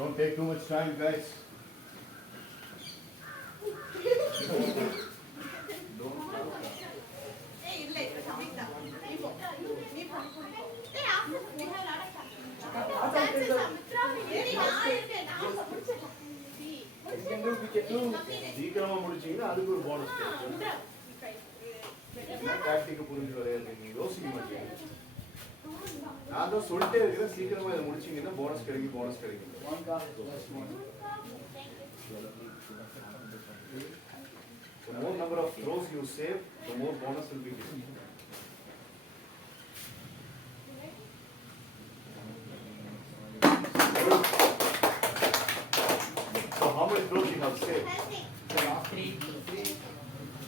Don't take too much time, guys. சீக்கிரமா முடிச்சீங்கன்னா அதுக்கு ஒரு போனஸ் டாக்டிக் புரிஞ்சு வரையாது யோசிக்க மாட்டீங்க. நான் தான் சொல்லிட்டே இருக்கிறேன், சீக்கிரமா இதை முடிச்சீங்கன்னா போனஸ் கிடைக்கும். The more number of throws you save, the more bonus will be given. So how many throws you have saved?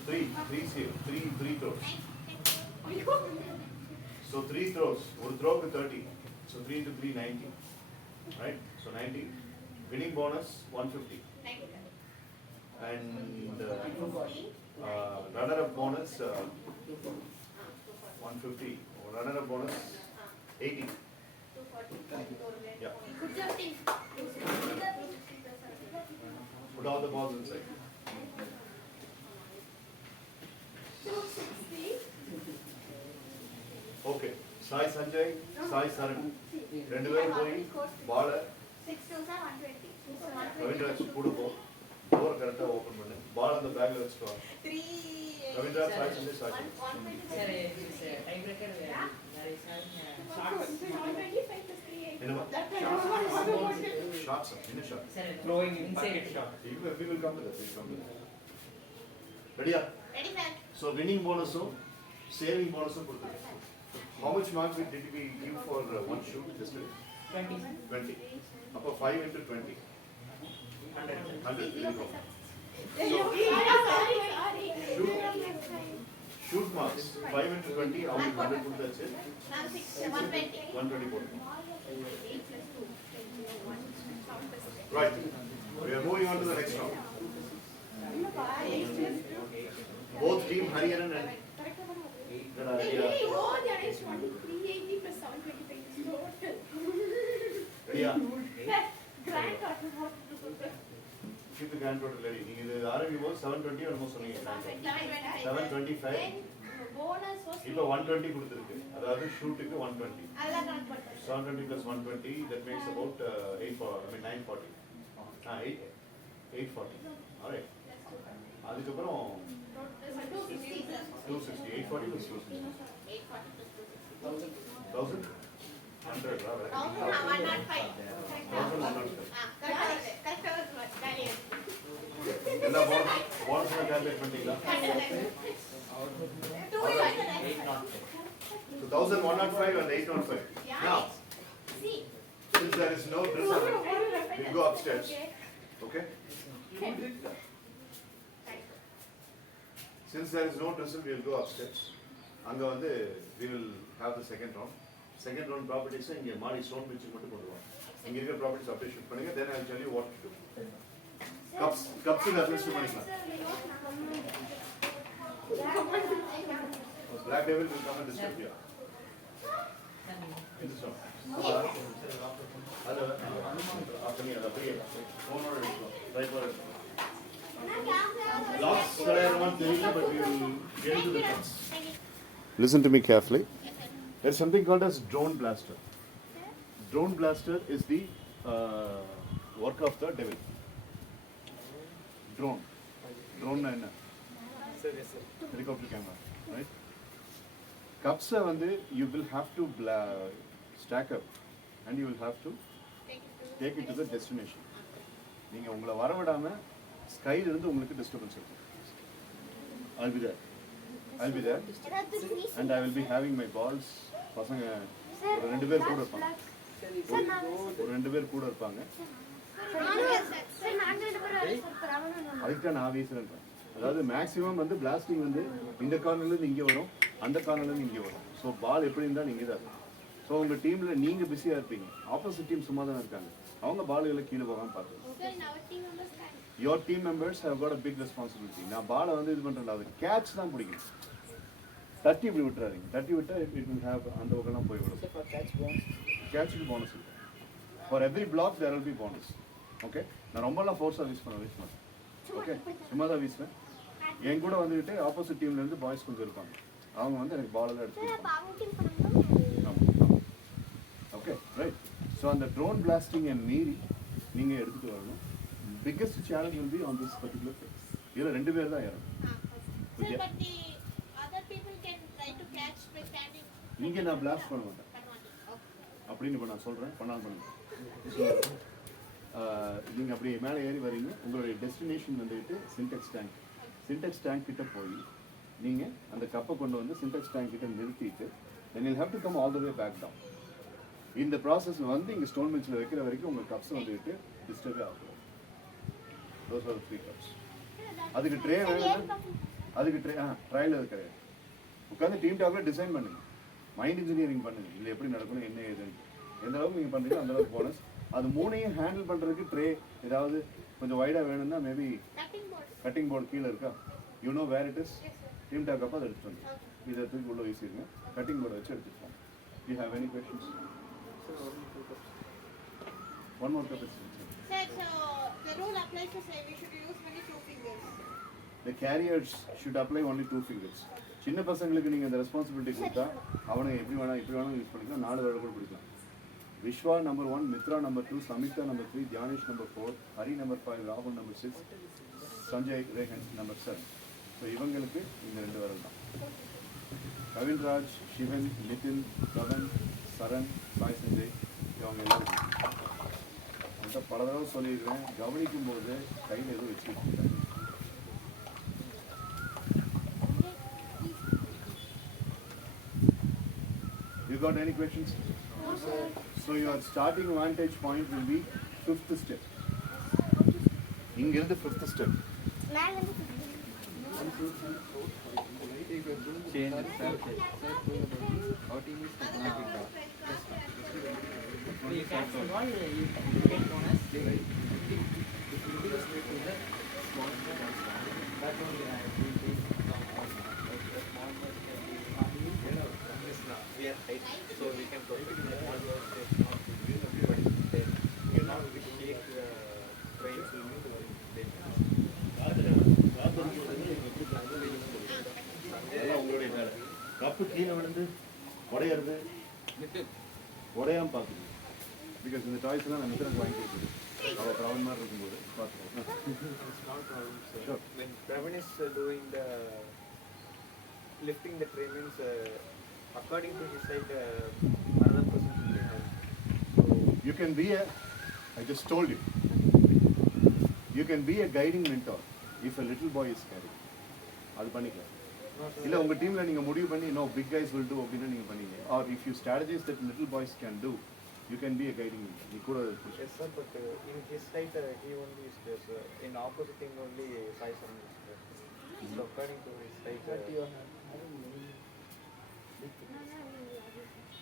Three throws. So 3 throws. One throw to 30. So 3 into 3, 90. Right? So 90. Winning bonus 150. And runner-up bonus 150. Runner-up bonus 80. Yeah. Put all the balls inside. Okay. Sai Sanjay, Sai Saran. Rendu perum poi ball 6 Ravindraj kudu po. Door correct open pannu. Ball on the bag la vechuko. 3 Ravindraj Sai Sanjay Sai. Sir, time breaker there is short 125 plus 380. Shots, in a shot. Sir, throwing inside shot. We will come to that. Ready? Ready, sir. So winning bonus, saving bonus கொடுத்துருங்க. How much marks did we give for one shoot yesterday? 20. Appo 5 into 20. 100. Shoot marks 5 into 20. How many 100 கொடுத்தாச்சு? 120 போடுங்க. Right. We are moving on to the next round. Both team Hariharan and Ready? Keep the grand total ready. You the RMU was 720 or almost 725. இப்போ 120 கொடுத்திருக்கு. அதாவது ஷூட்டுக்கு 120. 720 plus 120 that makes about 940. 840. All right. அதுக்கப்புறம் 260. 840 plus 260. 1000 100 ಎಲ್ಲ balls calculate பண்ணிட்டீங்களா? 2105 and 805. Now, since there is no drizzle, we go upstairs. Okay? Since there is no drizzle, we will go upstairs. அங்க வந்து we will have the second round. Second round properties இங்க மாடி stone pitch மட்டும் கொண்டு வாங்க. இங்க இருக்கிற ப்ராப்பர்ட்டிஸ் அப்டேட் ஷூட் பண்ணுங்க. Then I will tell you what to do. Cups adjust பண்ணிக்கலாம். Black devil will come and disturb you. This one. அது அப்படி அப்படியே ஃபோனோட எடுக்கலாம். Right Locks but we will get into the cups. Listen to me carefully. There is something called as drone blaster. Drone blaster is the work of the devil. Drone and helicopter camera, right? Cups you will have to stack up and you will have to take it to the destination. நீங்க உங்களை வரவிடாம ஸ்கைல இருந்து உங்களுக்கு டிஸ்டர்பன்ஸ் இருக்கும். I'll be there and I will be having my balls. பசங்க ஒரு ரெண்டு பேர் கூட இருப்பாங்க. அதுக்கு நான் வீசுறேன். அதாவது மேக்ஸிமம் பிளாஸ்டிங் இந்த கார்னர்ல இருந்து இங்கே வரும், அந்த கார்னர்ல இருந்து இங்கே வரும். ஸோ பால் எப்படி இருந்தாலும் இங்கே தான் இருக்கும். ஸோ உங்க டீம்ல நீங்க பிஸியா இருப்பீங்க, ஆப்போசிட் டீம் சும்மா தானே இருக்காங்க, அவங்க பால்களை கீழே போகாம பார்த்துக்கணும். Your team members have got a big responsibility. நான் பாலை இது பண்றேன், அது கேட்ச் தான் பிடிக்கும். தட்டி இப்படி விட்டுறாதீங்க. தட்டி விட்டா it will have அந்த பக்கம்லாம் போய் விடும். கேட்சுக்கு போனஸ் இருக்கு. For every block there will be bonus. Okay, நான் ரொம்பலாம் ஃபோர்ஸாக வீஸ் மாட்டேன். ஓகே, சும்மா தான் வீசுவேன். என் கூட வந்துக்கிட்டு ஆப்போசிட் டீம்லேருந்து பாய்ஸ் கொஞ்சம் இருப்பாங்க, அவங்க வந்து எனக்கு பாலெல்லாம் எடுத்து. Okay right. ஸோ அந்த ட்ரோன் பிளாஸ்டிங்கை மீறி நீங்கள் எடுத்துகிட்டு வரணும். Biggest challenge will be on this particular phase. இதில் 2 பேர் தான் ஏறணும். இங்கே நான் பிளாஸ்ட் பண்ண மாட்டேன் அப்படின்னு இப்போ நான் சொல்கிறேன், பண்ணாலும் பண்ணுங்க. ஸோ நீங்கள் அப்படி மேலே ஏறி வரீங்க, உங்களுடைய டெஸ்டினேஷன் வந்துக்கிட்டு சின்டெக்ஸ் டேங்க் கிட்ட போய் நீங்கள் அந்த கப்பை கொண்டு வந்து சின்டெக்ஸ் டேங்க் கிட்ட நிறுத்திட்டு then you'll have to come all the way back down. இந்த ப்ராசஸில் வந்து இங்கே ஸ்டோன் மில்ஸில் வைக்கிற வரைக்கும் உங்கள் கப்ஸ் வந்துக்கிட்டு டிஸ்டர்பே ஆகும். those are the 3 cups. அதுக்கு ட்ரே வேணும், அதுக்கு ட்ரையல் அது கிடையாது. உட்காந்து டீம் டாக்ல டிசைன் பண்ணுங்க, மைண்ட் இன்ஜினியரிங் பண்ணுங்க, இல்லை எப்படி நடக்கணும் என்ன ஏதுன்னு. எந்த அளவுக்கு நீங்கள் பண்ணுறீங்களோ அந்த அளவுக்கு போனஸ். அது 3ஐயும் ஹேண்டில் பண்ணுறதுக்கு ட்ரே ஏதாவது கொஞ்சம் வைடாக வேணும்னா மேபி கட்டிங் போர்டு கீழே இருக்கா, you know where it is. Team talk அப்போ அதை எடுத்துட்டு வந்து இதை தூக்கி உள்ள வீசிடுங்க, கட்டிங் போர்டை வச்சு எடுத்துப்போம். You have any questions? One more cup is sir, so the rule applies to say we should use only 2 fingers. The carriers should apply only 2 fingers. சின்ன பசங்களுக்கு நீங்கள் அந்த ரெஸ்பான்சிபிலிட்டி கொடுத்தா அவனை எப்படி வேணால் யூஸ் பண்ணிக்கலாம், 4 தடவை கூட பிடிக்கலாம். Viswa number 1, Mithra number 2, Samiktha number 3, Dhyanesh number 4, Hari number 5, ராகுல் number 6, Sanjay Regan number 7. So இவங்களுக்கு இந்த 2 வரல் தான். கவின்ராஜ், சிவன், நிதின், கவன், சரண், சாய் சஞ்சய், இவங்க எல்லாரும் அந்த பல தடவை சொல்லியிருக்கிறேன், கவனிக்கும் போது கையில் எதுவும் வச்சுக்கிட்டு. You got any questions? No, sir. So your starting vantage point will be 5th step. இங்க இருந்து 5th step. மேல இருந்து change sir. Our team is technical. We can all you get bonus. If you do this to the small that only I will take some small we are height, so we can protect the small birds not but then you not shake the trains will எல்லாம் உங்களுடைய வேலை. கப்பு கீழே விழுந்து உடையிறது உடையாம பார்க்குது. பிகாஸ் இந்த டாய்ஸ்லாம் நான் மித்திரக்கு வாங்கி கொடுக்குது, அவள் ப்ராப்ளம் மாதிரி இருக்கும்போது பார்த்துக்கோங்க. It's not problem, sir. Sure. When Pravin is doing the lifting the tray means according to his side another person will be help. So You can be a, I just told you, you can be a guiding mentor if a little boy is carrying. அது பண்ணிக்கலாம். இல்லை உங்கள் டீமில் நீங்கள் முடிவு பண்ணி no big guys will do அப்படின்னு நீங்கள் பண்ணீங்க. Or if you strategise that little boys can do, you can be a guiding mentor. நீ கூட yes sir, but in his side he only is this in opposite thing only Sai Sam is there. So according to his side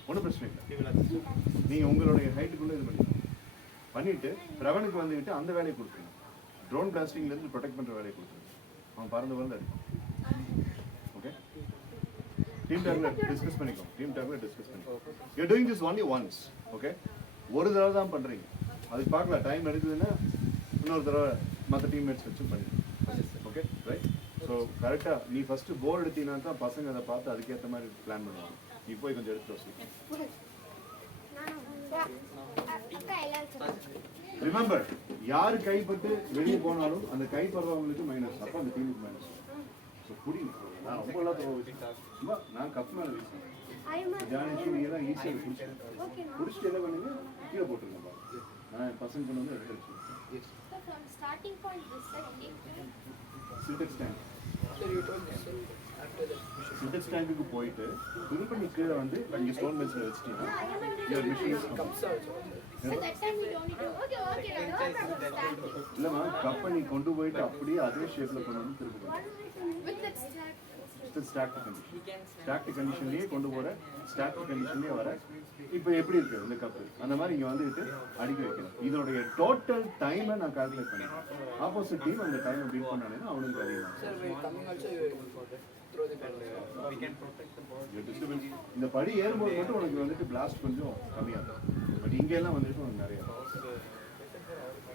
ஒன்றும் பிரச்சனை இல்லை. he will assist. நீங்கள் உங்களுடைய ஹைட்டுக்குள்ளே இது பண்ணிவிட்டு பிரவனுக்கு வந்துக்கிட்டு அந்த வேலையை கொடுத்துருங்க. ட்ரோன் பிளாஸ்டிங்லேருந்து ப்ரொடெக்ட் பண்ணுற வேலையை கொடுத்துருங்க. அவன் பறந்து அடிக்கும். ஓகே, டீம் டாக்ல டிஸ்கஸ் பண்ணிக்கோ. You doing this only once. Okay, ஒரு தடவை தான் பண்ணுறீங்க, அதுக்கு பார்க்கலாம் டைம் எடுக்குதுன்னா இன்னொரு தடவை மற்ற டீம்மேட்ஸ் வச்சு பண்ணிடுங்க. Okay right. ஸோ கரெக்டாக நீ ஃபஸ்ட்டு போர்டு எடுத்தீங்கன்னா தான் பசங்க அதை பார்த்து அதுக்கேற்ற மாதிரி பிளான் பண்ணுவாங்க. நீ போய் கொஞ்சம் எடுத்து வச்சு. ரிமெம்பர், யாரு கைப்பட்டு வெளியே போனாலும் அந்த கைப்படுறவங்களுக்கு மைனஸ், அப்போ அந்த டீமுக்கு மைனஸ். ஸோ புரியுங்க, நான் ரொம்ப எல்லாம் நான் கப் மேலே வீசுவேன். ஜானிச்சு நீ எல்லாம் ஈஸியாக பிடிச்சிட்டு என்ன பண்ணுங்க, கீழே போட்டுருங்க. நான் பசங்க கொண்டு வந்து எடுத்து வச்சுருக்கேன். சின்டெக்ஸ் டேங்க், சின்டெக்ஸ் டேங்குக்கு போயிட்டு திரும்ப நீ கீழே வந்து இங்கே ஸ்டோன் பெஞ்சில் வச்சுட்டீங்கன்னா இல்லைம்மா, கப்பை நீ கொண்டு போயிட்டு அப்படியே அதே ஷேப்பில் கொண்டு வந்து திரும்ப ஸ்டாக்டு கண்டிஷன்லேயே கொண்டு போகிற, ஸ்டாக்டு கண்டிஷன்லேயே வர. இப்போ எப்படி இருக்குது இந்த கப்பு, அந்த மாதிரி இங்கே வந்துட்டு அடிக்க வைக்கணும். இதனுடைய டோட்டல் டைமை நான் கால்குலேட் பண்ணேன். ஆப்போசிட் டீம் அந்த டைமை பீட் பண்ணானேன்னா அவனுக்கு அதிகமாக throw the gun. We can protect the ball. Your disturbance. இந்த படி ஏறும்போது மட்டும் உனக்கு வந்துட்டு பிளாஸ்ட் கொஞ்சம் கம்மியாகும். பட் இங்க எல்லாம் வந்துட்டு உனக்கு நிறைய Because,